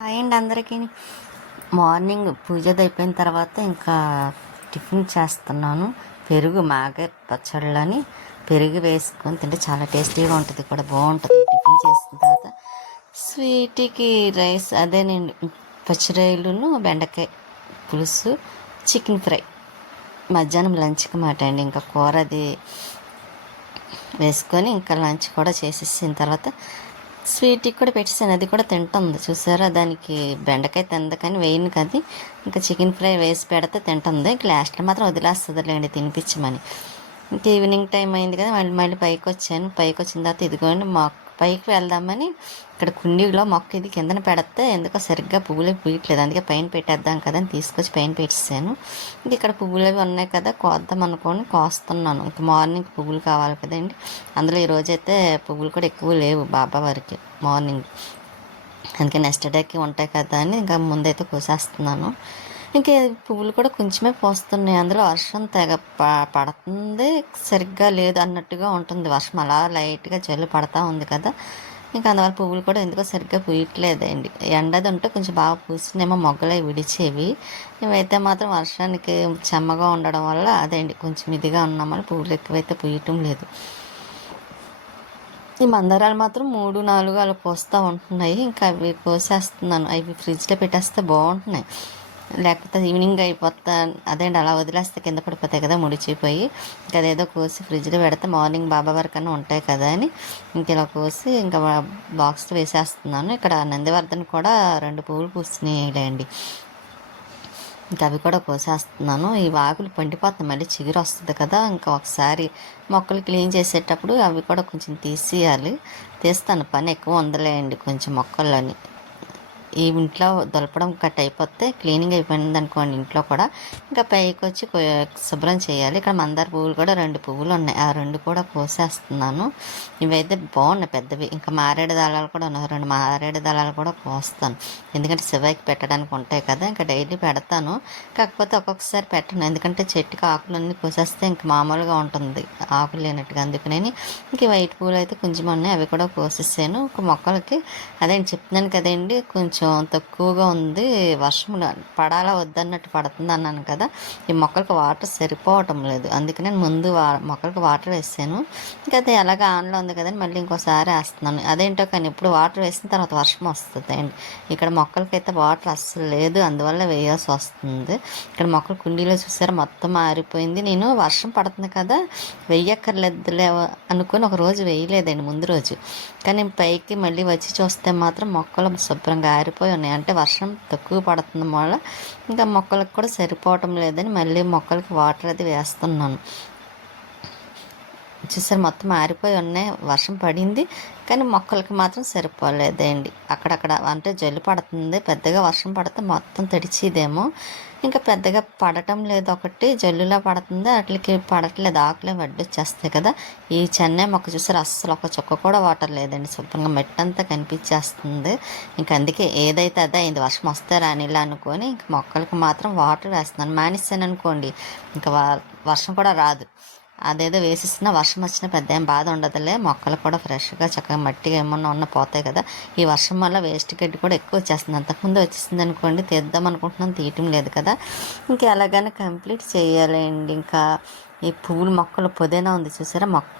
Hi అండి అందరికీ morning పూజ అయిపోయిన తర్వాత ఇంకా టిఫిన్ చేస్తున్నాను. పెరుగు మాగే పచ్చళ్ళని పెరుగు వేసుకొని తింటే చాలా టేస్టీగా ఉంటుంది కూడా బాగుంటుంది. టిఫిన్ చేసిన తర్వాత స్వీట్కి రైస్ అదే నేను పచ్చిరాయలును బెండకాయ పులుసు చికెన్ ఫ్రై. మధ్యాహ్నం లంచ్కి మాట అండి. ఇంకా కూర అది వేసుకొని ఇంకా లంచ్ కూడా చేసేసిన తర్వాత స్వీట్కి కూడా పెట్టేసాను అది కూడా తింటుంది. చూసారా? దానికి బెండకాయ తిందకని వేయను కదా. ఇంకా చికెన్ ఫ్రై వేసి పెడితే తింటుంది. ఇంక లాస్ట్లో మాత్రం వదిలేస్తుందిలేండి తినిపించమని. ఇంకా ఈవినింగ్ టైం అయింది కదా. మళ్ళీ మళ్ళీ పైకి వచ్చాను పైకి వచ్చిన తర్వాత ఇదిగోండి మాకు పైకి వెళ్దామని ఇక్కడ కుండీలో మొక్క ఇది కిందన పెడితే ఎందుకో సరిగ్గా పువ్వులు పూయట్లేదు. అందుకే పైన పెట్టేద్దాం కదా అని తీసుకొచ్చి పైన పెట్టేసాను ఇంక ఇక్కడ పువ్వులు అవి ఉన్నాయి కదా కోద్దాం అనుకొని కోస్తున్నాను. ఇంక మార్నింగ్ పువ్వులు కావాలి కదండి. అందులో ఈరోజైతే అయితే పువ్వులు కూడా ఎక్కువ లేవు బాబా వారికి మార్నింగ్. అందుకే నెక్స్ట్ డేకి ఉంటాయి కదా అని ఇంకా ముందైతే కోసేస్తున్నాను. ఇంకా పువ్వులు కూడా కొంచెమే పోస్తున్నాయి. అందులో వర్షం తెగ ప- పడుతుంది. సరిగ్గా లేదు అన్నట్టుగా ఉంటుంది. వర్షం అలా లైట్గా జల్లు పడతా ఉంది కదా. ఇంకా అందువల్ల పువ్వులు కూడా ఎందుకో సరిగ్గా పూయట్లేదండి. ఎండది ఉంటే కొంచెం బాగా పూసినేమో మొగ్గలై విడిచేవి. ఇవైతే మాత్రం వర్షానికి చెమ్మగా ఉండడం వల్ల అదేండి కొంచెం ఇదిగా ఉన్నాం వల్ల పువ్వులు ఎక్కువైతే పూయటం లేదు. ఈ మందారాలు మాత్రం మూడు నాలుగు అలా పోస్తూ ఉంటున్నాయి. ఇంకా అవి కోసేస్తున్నాను. అవి ఫ్రిడ్జ్లో పెట్టేస్తే బాగుంటున్నాయి. లేకపోతే ఈవినింగ్ అయిపోతా అదేంటి అలా వదిలేస్తే కింద పడిపోతాయి కదా ముడిచిపోయి. ఇంకా అదేదో కోసి ఫ్రిడ్జ్లో పెడితే మార్నింగ్ బాబా వరకన్నా ఉంటాయి కదా అని. ఇంక ఇలా కోసి ఇంకా బాక్స్లో వేసేస్తున్నాను. ఇక్కడ నందివర్ధన్ కూడా రెండు పువ్వులు పూసినాయిలేండి. ఇంకా అవి కూడా కోసేస్తున్నాను. ఈ వాగులు పండిపోతున్నాయి. మళ్ళీ చిగురు వస్తుంది కదా ఇంకా ఒకసారి మొక్కలు క్లీన్ చేసేటప్పుడు అవి కూడా కొంచెం తీసేయాలి. తీస్తాను. పని ఎక్కువ ఉందలేండి కొంచెం మొక్కల్లోని. ఈ ఇంట్లో దొలపడం కట్ అయిపోతే క్లీనింగ్ అయిపోయింది అనుకోండి ఇంట్లో కూడా. ఇంకా పైకి వచ్చి శుభ్రం చేయాలి. ఇక్కడ మందార పువ్వులు కూడా రెండు పువ్వులు ఉన్నాయి. ఆ రెండు కూడా కోసేస్తున్నాను. ఇవైతే బాగున్నాయి పెద్దవి. ఇంకా మారేడు దళాలు కూడా ఉన్నాయి. రెండు మారేడు దళాలు కూడా కోస్తాను. ఎందుకంటే శివాయికి పెట్టడానికి ఉంటాయి కదా. ఇంకా డైలీ పెడతాను. కాకపోతే ఒక్కొక్కసారి పెట్టను. ఎందుకంటే చెట్టుకి ఆకులన్నీ కోసేస్తే ఇంకా మామూలుగా ఉంటుంది. ఆకులు లేనట్టుగా అందుకనే ఇంక వైట్ పూలు అయితే కొంచెం ఉన్నాయి. అవి కూడా కోసేసాను. ఒక మొక్కలకి అదే చెప్తున్నాను కదండి. కొంచెం తక్కువగా ఉంది వర్షం పడాలా వద్దన్నట్టు పడుతుంది అన్నాను కదా. ఈ మొక్కలకు వాటర్ సరిపోవటం లేదు. అందుకని నేను ముందు వా మొక్కలకు వాటర్ వేసాను. ఇంకా అది ఎలాగ ఆన్లో ఉంది కదని మళ్ళీ ఇంకోసారి వేస్తున్నాను. అదేంటో కానీ ఇప్పుడు వాటర్ వేసిన తర్వాత వర్షం వస్తుంది. అండి ఇక్కడ మొక్కలకైతే వాటర్ అస్సలు లేదు. అందువల్ల వేయాల్సి వస్తుంది. ఇక్కడ మొక్కలు కుండీలో చూసారా మొత్తం ఆరిపోయింది నేను వర్షం పడుతుంది కదా వెయ్యక్కర్లేదులే అనుకుని ఒక రోజు వేయలేదండి ముందు రోజు. కానీ పైకి మళ్ళీ వచ్చి చూస్తే మాత్రం మొక్కలు శుభ్రంగా ఆరిపోయి ఉన్నాయి. అంటే వర్షం తక్కువ పడుతుంది వల్ల ఇంకా మొక్కలకు కూడా సరిపోవటం లేదని మళ్ళీ మొక్కలకి వాటర్ అది వేస్తున్నాను. చూసారు మొత్తం ఆరిపోయి ఉన్నాయి. వర్షం పడింది కానీ మొక్కలకి మాత్రం సరిపోలేదండి. అక్కడక్కడ అంటే జల్లు పడుతుంది పెద్దగా వర్షం పడితే మొత్తం తడిచిదేమో. ఇంకా పెద్దగా పడటం లేదు ఒకటి జల్లులా పడుతుంది. వాటికి పడట్లేదు ఆకులే వడ్డొచ్చేస్తాయి కదా. ఈ చెన్నై మొక్క చూసారు అస్సలు ఒక చుక్క కూడా వాటర్ లేదండి. శుభ్రంగా మెట్టంతా కనిపించేస్తుంది. ఇంకా అందుకే ఏదైతే అదే అయింది వర్షం వస్తే రానిలా అనుకొని ఇంక మొక్కలకు మాత్రం వాటర్ వేస్తున్నాను. మానేస్తాను అనుకోండి ఇంకా వర్షం కూడా రాదు. అదేదో వేసిస్తున్నా వర్షం వచ్చినా పెద్ద ఏం బాధ ఉండదులే. మొక్కలు కూడా ఫ్రెష్గా చక్కగా మట్టిగా ఏమన్నా ఉన్న పోతాయి కదా. ఈ వర్షం వల్ల వేస్ట్ గడ్డి కూడా ఎక్కువ వచ్చేస్తుంది. అంతకుముందు వచ్చేసింది అనుకోండి తీద్దాం అనుకుంటున్నాం తీయటం లేదు కదా. ఇంకా ఎలాగైనా కంప్లీట్ చేయాలండి. ఇంకా ఈ పువ్వుల మొక్కలు పుదీనా ఉంది చూసారా? మొక్క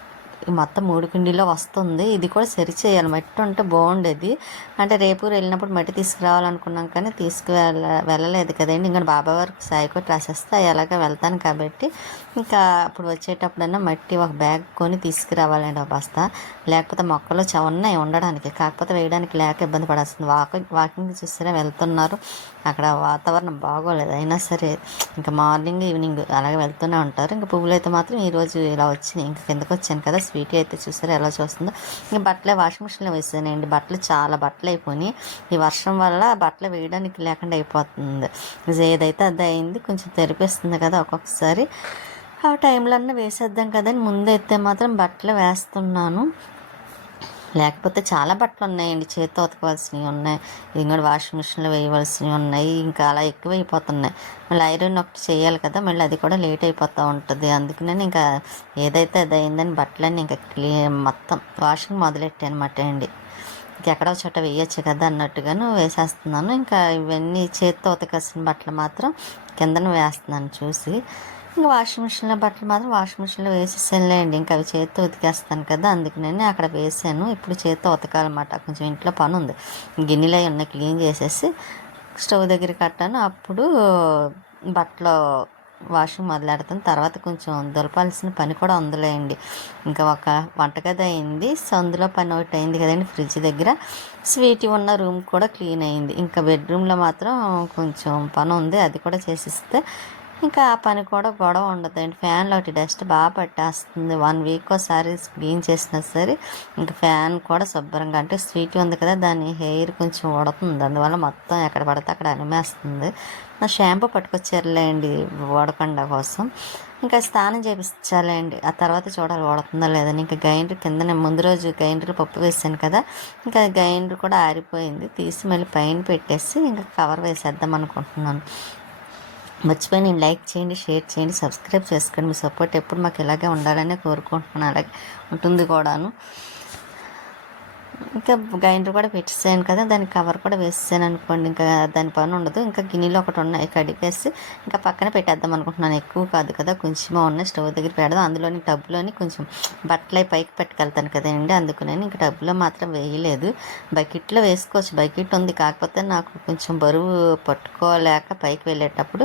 మొత్తం మూడు కుండీలో వస్తుంది. ఇది కూడా సరి చేయాలి. మట్టి ఉంటే బాగుండేది. అంటే రేపు వెళ్ళినప్పుడు మట్టి తీసుకురావాలనుకున్నాం కానీ తీసుకువెళ్ళ వెళ్ళలేదు కదండి. ఇంకా బాబా వారికి కూడా రాసేస్తే ఎలాగ వెళ్తాను కాబట్టి ఇంకా అప్పుడు వచ్చేటప్పుడన్నా మట్టి ఒక బ్యాగ్ కొని తీసుకురావాలండి ఒక బస్తా. లేకపోతే మొక్కలు చవన్నాయి ఉన్నాయి ఉండడానికి. కాకపోతే వేయడానికి లేక ఇబ్బంది పడాల్సింది. వాకింగ్ వాకింగ్ చూస్తారా వెళ్తున్నారు. అక్కడ వాతావరణం బాగోలేదు. అయినా సరే ఇంకా మార్నింగ్ ఈవినింగ్ అలాగే వెళ్తూనే ఉంటారు. ఇంకా పువ్వులు అయితే మాత్రం ఈరోజు ఇలా వచ్చినాయి. ఇంకా కిందకు వచ్చాను కదా స్వీట్ అయితే చూసారో ఎలా చూస్తుందో. ఇంకా బట్టలే వాషింగ్ మిషన్లో వేసానండి బట్టలు చాలా బట్టలు అయిపోయినాయి. ఈ వర్షం వల్ల బట్టలు వేయడానికి లేకుండా అయిపోతుంది. ఇది ఏదైతే అది అయింది కొంచెం తెరిపిస్తుంది కదా ఒక్కొక్కసారి. ఆ టైంలో వేసేద్దాం కదా అని ముందైతే మాత్రం బట్టలు వేస్తున్నాను. లేకపోతే చాలా బట్టలు ఉన్నాయండి. చేతితో ఉతకవలసినవి ఉన్నాయి. ఇది కూడా వాషింగ్ మిషన్లో వేయవలసినవి ఉన్నాయి. ఇంకా అలా ఎక్కువ అయిపోతున్నాయి మళ్ళీ ఐరన్ ఒకటి చేయాలి కదా మళ్ళీ అది కూడా లేట్ అయిపోతూ ఉంటుంది. అందుకనే ఇంకా ఏదైతే అది అయిందని బట్టలన్నీ ఇంకా క్లీ మొత్తం వాషింగ్ మొదలెట్టాను అనమాట అండి ఎక్కడో చోట వేయచ్చు కదా అన్నట్టుగాను వేసేస్తున్నాను. ఇంకా ఇవన్నీ చేతితో ఉతకాల్సిన బట్టలు మాత్రం కిందన వేస్తున్నాను చూసి. ఇంకా వాషింగ్ మిషన్లో బట్టలు మాత్రం వాషింగ్ మిషన్లో వేసేసానులేండి ఇంకా అవి చేత్తో ఉతికేస్తాను కదా అందుకు నేను అక్కడ వేసాను. ఇప్పుడు చేతితో ఉతకాలన్నమాట. కొంచెం ఇంట్లో పని ఉంది గిన్నెలు అవి ఉన్నాయి క్లీన్ చేసేసి స్టవ్ దగ్గర కట్టాను. అప్పుడు బట్టలు వాషింగ్ మొదలెడతాను. తర్వాత కొంచెం దులపాల్సిన పని కూడా ఉందిలేండి. ఇంకా ఒక వంటగది అయింది. సో అందులో పని ఒకటి అయింది కదండి. ఫ్రిడ్జ్ దగ్గర స్వీట్ ఉన్న రూమ్ కూడా క్లీన్ అయింది. ఇంకా బెడ్రూమ్లో మాత్రం కొంచెం పని ఉంది అది కూడా చేసిస్తే ఇంకా ఆ పని కూడా గొడవ ఉండదు అండి ఫ్యాన్లో ఒకటి డస్ట్ బాగా పట్టేస్తుంది. వన్ వీక్ ఒకసారి క్లీన్ చేసినా సరే ఇంకా ఫ్యాన్ కూడా శుభ్రంగా అంటే స్వీట్ ఉంది కదా దాని హెయిర్ కొంచెం ఉడుతుంది అందువల్ల మొత్తం ఎక్కడ పడితే అక్కడ అనిమేస్తుంది. నా షాంపూ పట్టుకొచ్చారులేండి ఉడకుండా కోసం. ఇంకా స్నానం చేపించాలండి. ఆ తర్వాత చూడాలి ఉడుతుందా లేదని ఇంకా గ్రైండర్ కింద ముందు రోజు గ్రైండర్ పప్పు వేసాను కదా ఇంకా గ్రైండర్ కూడా ఆరిపోయింది. తీసి మళ్ళీ పైన పెట్టేసి ఇంకా కవర్ వేసేద్దాం అనుకుంటున్నాను. మర్చిపోయి నేను లైక్ చేయండి షేర్ చేయండి సబ్స్క్రైబ్ చేసుకోండి. మీ సపోర్ట్ ఎప్పుడు మాకు ఇలాగే ఉండాలని కోరుకుంటున్నాను. అలాగే ఉంటుంది కూడాను. ఇంకా గ్రైండర్ కూడా పెట్టేసాను కదా దాని కవర్ కూడా వేసేసాను అనుకోండి. ఇంకా దాని పని ఉండదు. ఇంకా గిన్నెలు ఒకటి ఉన్నాయి కడిగేసి ఇంకా పక్కన పెట్టేద్దాం అనుకుంటున్నాను. ఎక్కువ కాదు కదా కొంచెం ఉన్నాయి స్టవ్ దగ్గర పెడదాం. అందులోని టబ్లోని కొంచెం బట్టలు పైకి పెట్టుకెళ్తాను కదండి. అందుకు నేను ఇంకా టబ్లో మాత్రం వేయలేదు. బకెట్లో వేసుకోవచ్చు. బకెట్ ఉంది. కాకపోతే నాకు కొంచెం బరువు పట్టుకోలేక పైకి వెళ్ళేటప్పుడు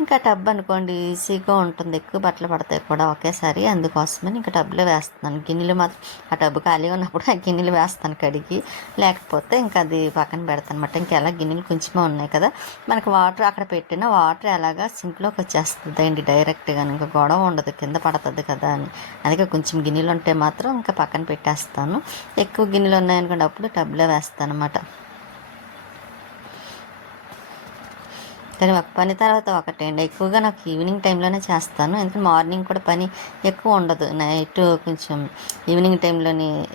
ఇంకా టబ్ అనుకోండి ఈజీగా ఉంటుంది. ఎక్కువ బట్టలు పడతాయి కూడా ఒకేసారి. అందుకోసమని ఇంకా టబ్లో వేస్తున్నాను. గిన్నెలు మాత్రం ఆ టబ్ ఖాళీగా ఉన్నప్పుడు ఆ గిన్నెలు వేస్తాను. కడిగి లేకపోతే ఇంకా అది పక్కన పెడతాను అనమాట ఇంకా ఎలా గిన్నెలు కొంచెమే ఉన్నాయి కదా. మనకి వాటర్ అక్కడ పెట్టిన వాటర్ ఎలాగా సింక్లోకి వచ్చేస్తుంది అండి డైరెక్ట్గా ఇంకా గొడవ ఉండదు కింద పడుతుంది కదా అని. అందుకే కొంచెం గిన్నెలు ఉంటే మాత్రం ఇంకా పక్కన పెట్టేస్తాను. ఎక్కువ గిన్నెలు ఉన్నాయనుకోండి అప్పుడు టబ్లో వేస్తాను అనమాట కానీ ఒక పని తర్వాత ఒకటే అండి. ఎక్కువగా నాకు ఈవినింగ్ టైంలోనే చేస్తాను. ఎందుకంటే మార్నింగ్ కూడా పని ఎక్కువ ఉండదు. నైట్ కొంచెం ఈవినింగ్ టైంలోని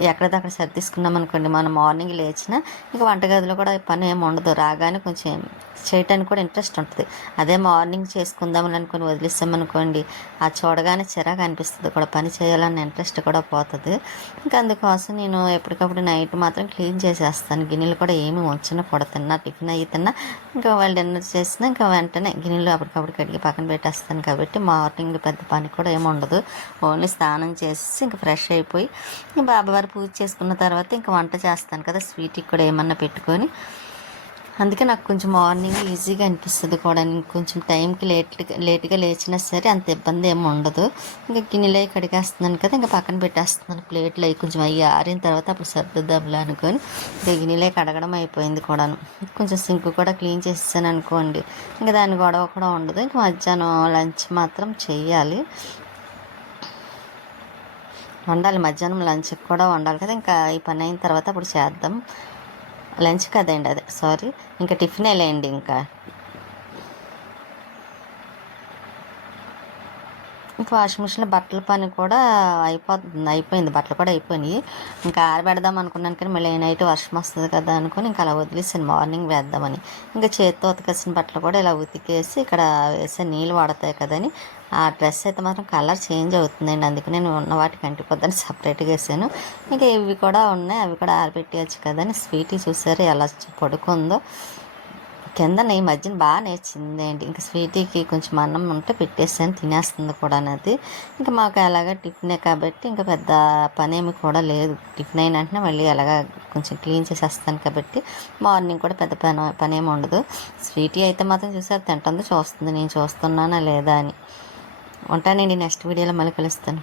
ఎక్కడిదక్కడ సరి అనుకోండి మనం మార్నింగ్ లేచిన ఇంకా వంటగదిలో కూడా పని ఏమి ఉండదు. రాగానే కొంచెం చేయటానికి కూడా ఇంట్రెస్ట్ ఉంటుంది. అదే మార్నింగ్ చేసుకుందామని అనుకుని వదిలేసామనుకోండి ఆ చూడగానే చిరాగా అనిపిస్తుంది. కూడా పని చేయాలన్న ఇంట్రెస్ట్ కూడా పోతుంది. ఇంకా అందుకోసం నేను ఎప్పటికప్పుడు నైట్ మాత్రం క్లీన్ చేసేస్తాను. గిన్నెలు కూడా ఏమి ఉంచిన కూడా తిన్నా టిఫిన్ అయ్యి తిన్నా ఇంకా వాళ్ళు డిన్నర్ చేసినా ఇంకా వెంటనే గిన్నెలు అప్పటికప్పుడు కడిగి పక్కన పెట్టేస్తాను కాబట్టి మార్నింగ్ పెద్ద పని కూడా ఏమి ఉండదు. ఓన్లీ స్నానం చేసి ఇంకా ఫ్రెష్ అయిపోయి అమ్మవారి పూజ చేసుకున్న తర్వాత ఇంకా వంట చేస్తాను కదా స్వీట్ ఇక్కడ ఏమన్నా పెట్టుకొని. అందుకే నాకు కొంచెం మార్నింగ్ ఈజీగా అనిపిస్తుంది కూడా. కొంచెం టైంకి లేట్ లేట్గా లేచినా సరే అంత ఇబ్బంది ఏమి ఉండదు. ఇంకా గిన్నెలు అవి కడిగేస్తున్నాను కదా ఇంకా పక్కన పెట్టేస్తున్నాను ప్లేట్లు అవి కొంచెం అవి ఆరిన తర్వాత అప్పుడు సర్దుద్దాంలే అనుకొని ఇంకా గిన్నెలే కడగడం అయిపోయింది కూడాను. కొంచెం సింక్ కూడా క్లీన్ చేసేసాను అనుకోండి. ఇంకా దాని గొడవ కూడా ఉండదు. ఇంకా మధ్యాహ్నం లంచ్ మాత్రం చేయాలి వండాలి. మధ్యాహ్నం లంచ్కి కూడా వండాలి కదా. ఇంకా ఈ పని అయిన తర్వాత అప్పుడు చేద్దాం. లంచ్ కదండి అదే. సారీ. ఇంకా టిఫిన్ లేండి ఇంకా? ఇంకా వాషింగ్ మిషన్లో బట్టల పని కూడా అయిపోతుంది అయిపోయింది. బట్టలు కూడా అయిపోయినాయి. ఇంకా ఆరబెడదాం అనుకున్నాను కానీ మళ్ళీ నైట్ వర్షం వస్తుంది కదా అనుకుని ఇంకా అలా వదిలేసాను. మార్నింగ్ వేద్దామని. ఇంకా చేతితో ఉతికేసిన బట్టలు కూడా ఇలా ఉతికేసి ఇక్కడ వేసే నీళ్ళు వాడతాయి కదని ఆ డ్రెస్ అయితే మాత్రం కలర్ చేంజ్ అవుతుందండి. అందుకు నేను ఉన్న వాటికి అంటిపోద్దని సపరేట్గా వేసాను. ఇంకా ఇవి కూడా ఉన్నాయి. అవి కూడా ఆరబెట్టేయచ్చు కదని స్వీట్ చూసారు ఎలా పడుకుందో. కింద ఈ మధ్యన బాగా నేర్చింది అండి ఇంకా స్వీటీకి కొంచెం అన్నం ఉంటే పెట్టేసాను తినేస్తుంది కూడా అనేది ఇంకా మాకు అలాగా టిఫినే కాబట్టి ఇంకా పెద్ద పనేమి కూడా లేదు. టిఫిన్ అయిన వెంటనే మళ్ళీ అలాగా కొంచెం క్లీన్ చేసేస్తాను కాబట్టి మార్నింగ్ కూడా పెద్ద పని పని ఉండదు. స్వీటీ అయితే మాత్రం చూసారు తింటుందో చూస్తుంది. నేను చూస్తున్నానా లేదా అని. ఉంటానండి నెక్స్ట్ వీడియోలో మళ్ళీ కలుస్తాను.